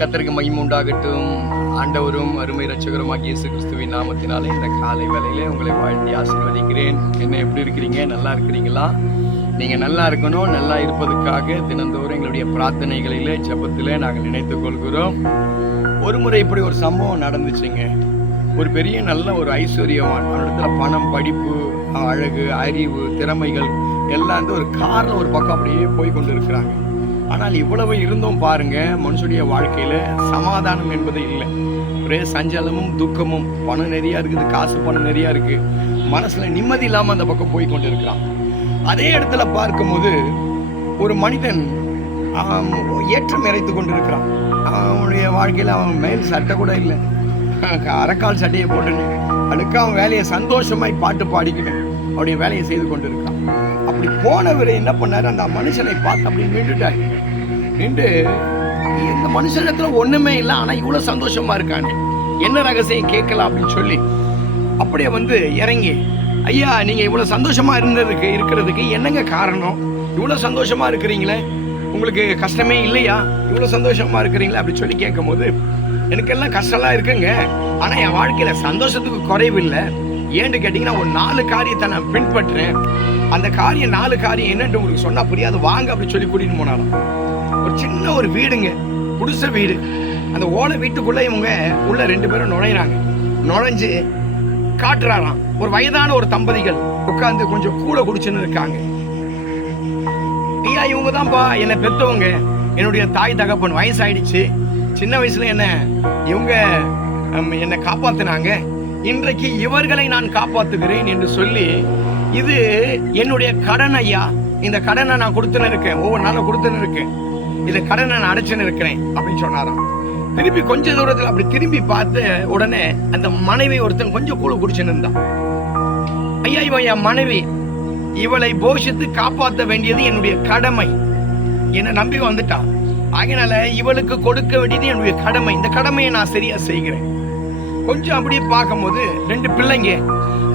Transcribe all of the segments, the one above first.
கர்த்தருக்கு மகிமை உண்டாகட்டும். ஆண்டவரும் அருமை இரட்சகருமாகிய இயேசு கிறிஸ்துவின் நாமத்தினாலே இந்த காலை வேளையிலே உங்களை வாழ்த்தி ஆசீர்வதிக்கிறேன். என்ன எப்படி இருக்கிறீங்க? நல்லா இருக்கிறீங்களா? நீங்கள் நல்லா இருக்கணும். நல்லா இருப்பதற்காக தினந்தோறும் எங்களுடைய பிரார்த்தனைகளிலே ஜெபத்திலே நாங்கள் நினைத்துக் கொள்கிறோம். ஒரு முறை இப்படி ஒரு சம்பவம் நடந்துச்சுங்க. ஒரு பெரிய நல்ல ஒரு ஐஸ்வர்யவான், அவரிடத்துல பணம், படிப்பு, அழகு, அறிவு, திறமைகள் எல்லாம் ஒரு காரில் ஒரு பக்கம் அப்படியே போய் கொண்டு இருக்கிறாங்க. ஆனால் இவ்வளவு இருந்தும் பாருங்க, மனுஷனுடைய வாழ்க்கையில சமாதானம் என்பது இல்லை. ஒரே சஞ்சலமும் துக்கமும். பணம் நிறையா இருக்குது, காசு பணம் நிறையா இருக்கு, மனசுல நிம்மதி இல்லாம அந்த பக்கம் போய் கொண்டு இருக்கிறான். அதே இடத்துல பார்க்கும்போது ஒரு மனிதன் ஏற்றம் இறைத்து கொண்டிருக்கிறான். அவனுடைய வாழ்க்கையில அவன் மேல் சட்டை கூட இல்லை, அரைக்கால் சட்டையை போட்டுன்னு அதுக்கு அவன் வேலையை சந்தோஷமாய் பாட்டு பாடிக்கிட்டு அவருடைய வேலையை செய்து கொண்டிருக்கான். அப்படி போனவர் என்ன பண்ணாரு, அந்த மனுஷனை பார்த்து அப்படி நின்றுட்டாரு. நின்று இந்த மனுஷனிடத்துல ஒண்ணுமே இல்லை, ஆனா இவ்வளவு சந்தோஷமா இருக்கானே, என்ன ரகசியம் கேட்கலாம் அப்படின்னு சொல்லி அப்படியே இறங்கி, ஐயா நீங்க இவ்வளவு சந்தோஷமா இருக்கிறதுக்கு என்னங்க காரணம்? இவ்வளவு சந்தோஷமா இருக்கிறீங்களே, உங்களுக்கு கஷ்டமே இல்லையா? இவ்வளவு சந்தோஷமா இருக்கிறீங்களா அப்படி சொல்லி கேட்கும் போது, எனக்கெல்லாம் கஷ்டம்லாம் இருக்குங்க, ஆனா என் வாழ்க்கையில சந்தோஷத்துக்கு குறைவு இல்லை. ஏன்னு கேட்டீங்கன்னா, ஒரு 4 காரியத்தை நான் பின்பற்றுறேன். அந்த காரியம் 4 காரியம் என்னன்னு உங்களுக்கு சொன்னா புரியாது, வாங்க அப்படி சொல்லி கூட்டிட்டு போனாலும். ஒரு சின்ன ஒரு வீடுங்க, குடிசை வீடு. அந்த ஓலை வீட்டுக்குள்ள இவங்க உள்ள 2 பேரும் நுழையிறாங்க. நுழைஞ்சு காட்டுறாராம். ஒரு வயதான ஒரு தம்பதிகள் உட்கார்ந்து கொஞ்சம் கூட குடிச்சுன்னு இருக்காங்க. ஐயா இவங்க தான்ப்பா என்னை பெற்றவங்க, என்னுடைய தாய் தகப்பன், வயசாயிடுச்சு, சின்ன வயசுல இவங்க என்னை காப்பாத்தினாங்க, இன்றைக்கு இவர்களை நான் காப்பாத்துகிறேன் என்று சொல்லி, இது என்னுடைய கடன் ஐயா, இந்த கடனை நான் கொடுத்துன்னு இருக்கேன், ஒவ்வொரு நாளும் கொடுத்துன்னு இருக்கேன், இந்த கடனை நான் அடைச்சுன்னு இருக்கிறேன் அப்படின்னு சொன்னாராம். திருப்பி கொஞ்ச தூரத்தில் அப்படி திரும்பி பார்த்து உடனே அந்த மனைவி ஒருத்தன் கொஞ்சம் கூழ குடிச்சுன்னு இருந்தான். ஐயா இவன் என் மனைவி, இவளை போஷித்து காப்பாற்ற வேண்டியது என்னுடைய கடமை, என்னை நம்பி வந்துட்டா, அதனால இவளுக்கு கொடுக்க வேண்டியது என்னுடைய கடமை, இந்த கடமையை நான் சரியா செய்கிறேன். கொஞ்சம் அப்படியே பார்க்கும்போது 2 பிள்ளைங்க,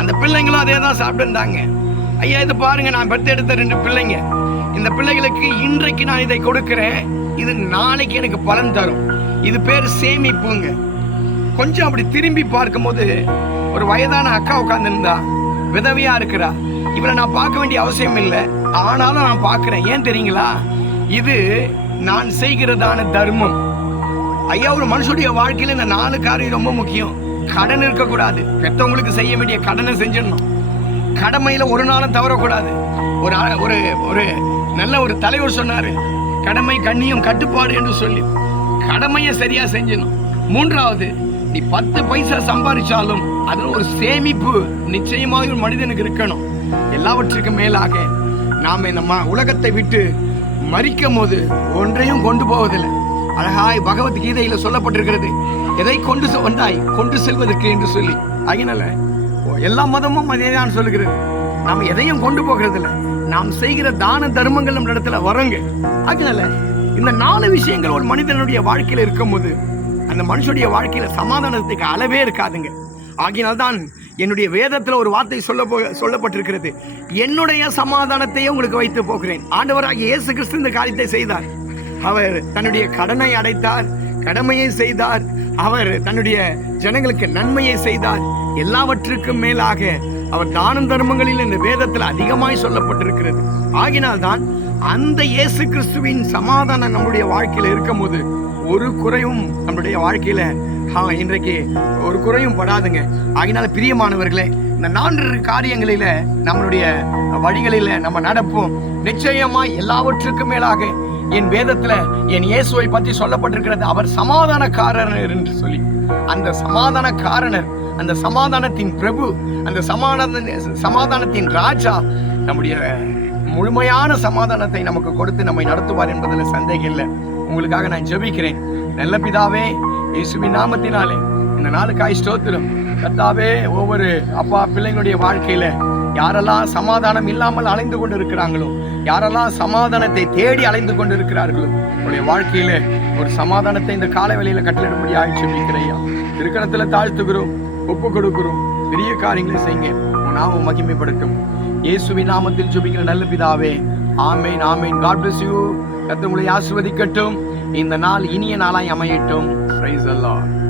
அந்த பிள்ளைங்களும் அதே தான் சாப்பிட்டு இருந்தாங்க. ஐயா இதை பாருங்க, நான் பெற்றெடுத்த 2 பிள்ளைங்க, இந்த பிள்ளைகளுக்கு இன்றைக்கு நான் இதை கொடுக்கிறேன், இது நாளைக்கு எனக்கு பலன் தரும், இது பேர் சேமிப்புங்க. கொஞ்சம் அப்படி திரும்பி பார்க்கும்போது ஒரு வயதான அக்கா உட்கார்ந்து இருந்தா, விதவையா இருக்கிறா. இவளை நான் பார்க்க வேண்டிய அவசியம் இல்லை, ஆனாலும் நான் பார்க்கிறேன். ஏன் தெரியுங்களா? இது நான் செய்கிறதான தர்மம். ஐயா ஒரு மனுஷனுடைய வாழ்க்கையில இந்த 4 காரியம் ரொம்ப முக்கியம். கடன் இருக்கக்கூடாது, பெற்றவங்களுக்கு செய்ய வேண்டிய கடனை செஞ்சிடணும், கடமையில ஒரு நாளும் தவறக்கூடாது. ஒரு நல்ல ஒரு தலைவர் சொன்னாரு, கடமை கண்ணியம் கட்டுப்பாடு என்று சொல்லி கடமையை சரியா செஞ்சிடணும். 3வது, நீ 10 பைசா சம்பாதிச்சாலும் அதுல ஒரு சேமிப்பு நிச்சயமாக ஒரு மனிதனுக்கு இருக்கணும். எல்லாவற்றுக்கும் மேலாக நாம இந்த உலகத்தை விட்டு மரிக்கும் போது ஒன்றையும் கொண்டு போவதில்லை. அழகாய் பகவத்கீதையில சொல்லப்பட்டிருக்கிறது, எதை கொண்டு வந்தாய் கொண்டு செல்வதற்கு என்று சொல்லி. அதனால எல்லா மதமும் அதேதான் சொல்லுகிறது, நாம் எதையும் கொண்டு போகிறது இல்லை, நாம் செய்கிற தான தர்மங்கள் நம்ம இடத்துல வரங்க. அதனால இந்த 4 விஷயங்கள் ஒரு மனிதனுடைய வாழ்க்கையில இருக்கும்போது அந்த மனுஷனுடைய வாழ்க்கையில சமாதானத்துக்கு அளவே இருக்காதுங்க. ஆகினால்தான் என்னுடைய வேதத்துல ஒரு வார்த்தை சொல்லப்பட்டிருக்கிறது, என்னுடைய சமாதானத்தையே உங்களுக்கு வைத்து போகிறேன். ஆண்டவராகிய இயேசு கிறிஸ்து இந்த காரியத்தை செய்தார். அவர் தன்னுடைய கடனை அடைத்தார், கடமையை செய்தார், அவர் தன்னுடைய ஜனங்களுக்கு நன்மையை செய்தார். எல்லாவற்றுக்கும் மேலாக அவர் தான தர்மங்களில் இந்த வேதத்தில் அதிகமாய் சொல்லப்பட்டிருக்கிறது. ஆகினால்தான் அந்த இயேசு கிறிஸ்துவின் சமாதானம் நம்முடைய வாழ்க்கையில இருக்கும் போது ஒரு குறையும் நம்முடைய வாழ்க்கையில இன்றைக்கு ஒரு குறையும் படாதுங்க. ஆகினால பிரியமானவர்களே, இந்த 4 காரியங்களில நம்மளுடைய வழிகளில நம்ம நடப்போம். நிச்சயமாய் எல்லாவற்றுக்கும் மேலாக என் வேதத்துல என் இயேசுவை பற்றி சொல்லப்பட்டிருக்கிறது, அவர் சமாதானக்காரர் என்று சொல்லி. அந்த சமாதானக்காரனர், அந்த சமாதானத்தின் பிரபு, அந்த சமாதானத்தின் ராஜா நம்முடைய முழுமையான சமாதானத்தை நமக்கு கொடுத்து நம்மை நடத்துவார் என்பதில் சந்தேகம் இல்லை. உங்களுக்காக நான் ஜெபிக்கிறேன். நல்ல பிதாவே, இயேசுவின் நாமத்தினாலே இந்த 4 ஸ்தோத்திரம். கர்த்தாவே, ஒவ்வொரு அப்பா பிள்ளைங்களுடைய வாழ்க்கையில யாரெல்லாம் சமாதானம் இல்லாமல் அலைந்து கொண்டு இருக்கிறாங்களோ, யாரெல்லாம் சமாதானத்தை தேடி அலைந்து கொண்டு இருக்கிறார்களோ, உங்களுடைய வாழ்க்கையில ஒரு சமாதானத்தை இந்த காலை வேளையில கட்டளிடும்படி ஆட்சேபிக்கிறையா. திருக்கணத்துல தாழ்த்துகிறோம், ஒப்பு கொடுக்கிறோம். பெரிய காரியங்களை செய்யுங்க, உன் நாமம் மகிமைப்படுத்தும். இயேசுவின் நாமத்தில் ஜெபிக்கிற நல்ல பிதாவே, ஆமேன், ஆமேன். God bless you. கர்த்தர் உங்களை ஆசீர்வதிக்கட்டும். இந்த நாள் இனிய நாளாய் அமையட்டும். Praise the Lord.